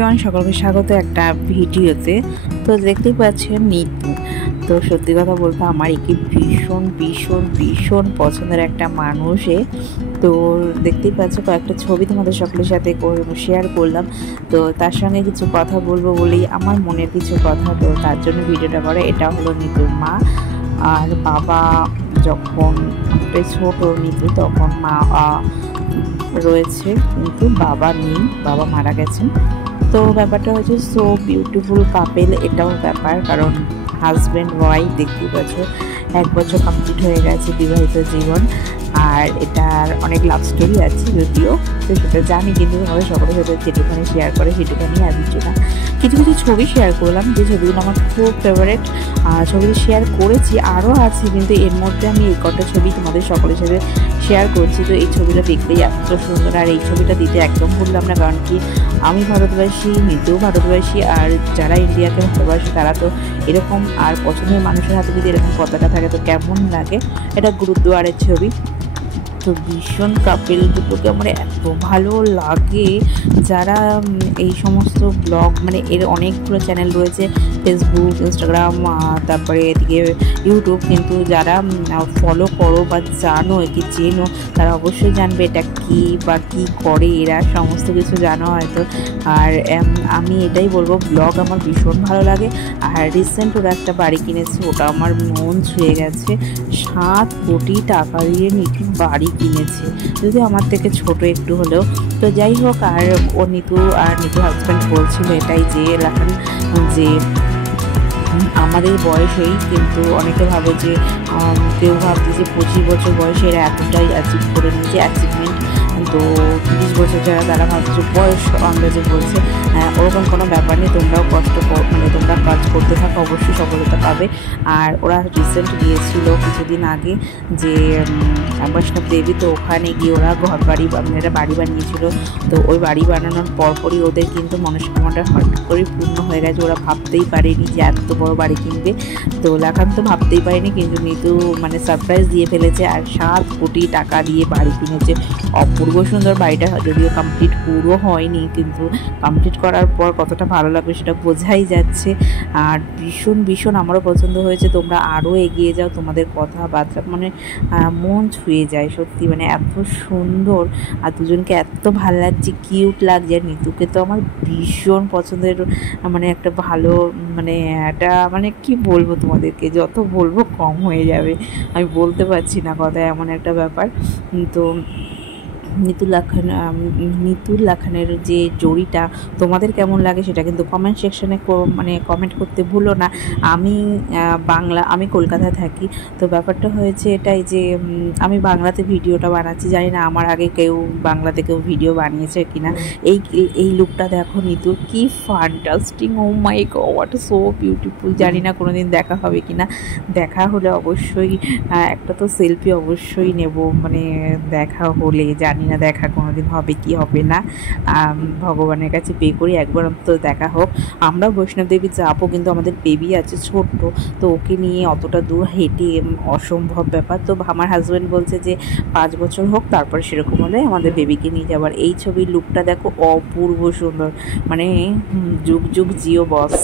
Everyone, সকলকে স্বাগত একটা ভিডিওতে। তো দেখতেই পাচ্ছেন নিতু। তো সত্যি কথা বলতে আমার একে ভীষণ ভীষণ ভীষণ পছন্দের একটা মানুষ। তো দেখতেই পাচ্ছ কয়েকটা ছবি তোমাদের সকলের সাথে শেয়ার করলাম। তো তার সঙ্গে কিছু কথা বলবো বলেই আমার মনের কিছু কথা, তো তার জন্য ভিডিওটা করে। এটা হলো নিতুর মা আর বাবা। যখন ছোট নিতু তখন মা রয়েছে, কিন্তু বাবা নেই, বাবা মারা গেছেন। তো ব্যাপারটা হচ্ছে সো বিউটিফুল কাপেল, এটাও ব্যাপার, কারণ হাজব্যান্ড ওয়াইফ দেখতেই পাচ্ছ 1 বছর কমপ্লিট হয়ে গেছে বিবাহিত জীবন। আর এটার অনেক লাভ স্টোরি আছে যদিও, তো সেটা জানি, কিন্তু আমাদের সকলের সাথে যেটুখানি শেয়ার করে সেটুখানি আর কিছু না। কিছু কিছু ছবি শেয়ার করলাম, যে ছবিগুলো আমার খুব ফেভারিট ছবি শেয়ার করেছি, আরও আছে, কিন্তু এর মধ্যে আমি এই কটা ছবি তোমাদের সকলের সাথে শেয়ার করছি। তো এই ছবিটা দেখতেই এত সুন্দর, আর এই ছবিটা দিতে একদম ভুললাম না, কারণ কি আমি ভারতবাসী, নিতেও ভারতবাসী, আর যারা ইন্ডিয়াকে ভালোবাসে তারা তো এরকম, আর পছন্দের মানুষের হাতে যদি এরকম পতাকা থাকে তো কেমন লাগে। এটা গুরুদুয়ারের ছবি। তো ভীষণ কাপেল দুটোকে আমার এত ভালো লাগে। যারা এই সমস্ত ব্লগ, মানে এর অনেকগুলো চ্যানেল রয়েছে, ফেসবুক, ইনস্টাগ্রাম, তারপরে এদিকে ইউটিউব, কিন্তু যারা ফলো করো বা জানো, একে চেনো, তারা অবশ্যই জানবে এটা কী বা কী করে এরা, সমস্ত কিছু জানো হয়তো। আর আমি এটাই বলবো, ব্লগ আমার ভীষণ ভালো লাগে। আর রিসেন্ট ওরা একটা বাড়ি কিনেছে, ওটা আমার মন ছুঁয়ে গেছে। 7 কোটি টাকা দিয়ে নিতু বাড়ি কিনেছে, যদি আমার থেকে ছোট একটু হলেও। তো যাই হোক, আর ও নিতু আর নিতু হাজব্যান্ড বলছিল এটাই, যে এখন যে আমাদের বয়সেই, কিন্তু অনেকে ভাবে যে কেউ ভাবছে যে 25 বছর বয়সে এরা এতটাই অ্যাচিভ করে নিয়েছে, অ্যাচিভমেন্ট। তো 30 বছর যারা, তারা ভাবছে বয়স আন্দাজে বলছে, ওরকম কোনো ব্যাপার নেই। তোমরাও মানে তোমরা কাজ করতে থাকো, অবশ্যই সফলতা পাবে। আর ওরা রিসেন্ট গিয়েছিল কিছুদিন আগে যে বৈষ্ণব দেবী, তো ওখানে গিয়ে ওরা এরা বাড়ি বানিয়েছিল। তো ওই বাড়ি বানানোর পরপরই ওদের কিন্তু মনস্কামনাটা হঠাৎ করে পূর্ণ হয়ে গেছে। ওরা ভাবতেই পারেনি যে এত বড় বাড়ি কিনবে। তো লাখান তো ভাবতেই পারেনি, কিন্তু নিতু মানে সারপ্রাইজ দিয়ে ফেলেছে, আর 7 কোটি টাকা দিয়ে বাড়ি কিনেছে। অপূর্ব সুন্দর বাড়িটা, যদিও কমপ্লিট পুরো হয়নি, কিন্তু কমপ্লিট করার পর কতটা ভালো লাগবে সেটা বোঝাই যাচ্ছে। আর ভীষণ ভীষণ আমারও পছন্দ হয়েছে। তোমরা আরও এগিয়ে যাও, তোমাদের কথাবার্তা মানে মন ছুঁয়ে যায় সত্যি, মানে এত সুন্দর, আর দুজনকে এত ভালো লাগছে, কিউট লাগছে। আর নিতুকে তো আমার ভীষণ পছন্দের, মানে একটা ভালো, মানে একটা, মানে কি বলবো তোমাদেরকে, যত বলবো কম হয়ে যাবে, আমি বলতে পারছি না কথা, এমন একটা ব্যাপার। তো নিতুর লাখানের যে জড়িটা তোমাদের কেমন লাগে সেটা কিন্তু কমেন্ট সেকশনে মানে কমেন্ট করতে ভুলো না। আমি কলকাতায় থাকি। তো ব্যাপারটা হয়েছে এটাই যে আমি বাংলাতে ভিডিওটা বানাচ্ছি, জানি না আমার আগে কেউ বাংলাতে কেউ ভিডিও বানিয়েছে কিনা। এই লুকটা দেখো নিতুর, কি ফ্যান্টাস্টিং, ও মাই গড, সো বিউটিফুল। জানি না কোনোদিন দেখা হবে কিনা, দেখা হলে অবশ্যই একটা তো সেলফি অবশ্যই নেব, মানে দেখা হলে, জানি না দেখা কোনোদিন হবে কি হবে না, ভগবানের কাছে পে করি একবার তো দেখা হোক। আমরা বৈষ্ণব দেবী যাবো, কিন্তু আমাদের বেবি আছে ছোট্ট, তো ওকে নিয়ে অতটা দূর হেঁটে অসম্ভব ব্যাপার। তো আমার হাজব্যান্ড বলছে যে 5 বছর হোক, তারপরে সেরকম হলে আমাদের বেবিকে নিয়ে যাবার। এই ছবির লুকটা দেখো, অপূর্ব সুন্দর, মানে যুগ যুগ জিও বস।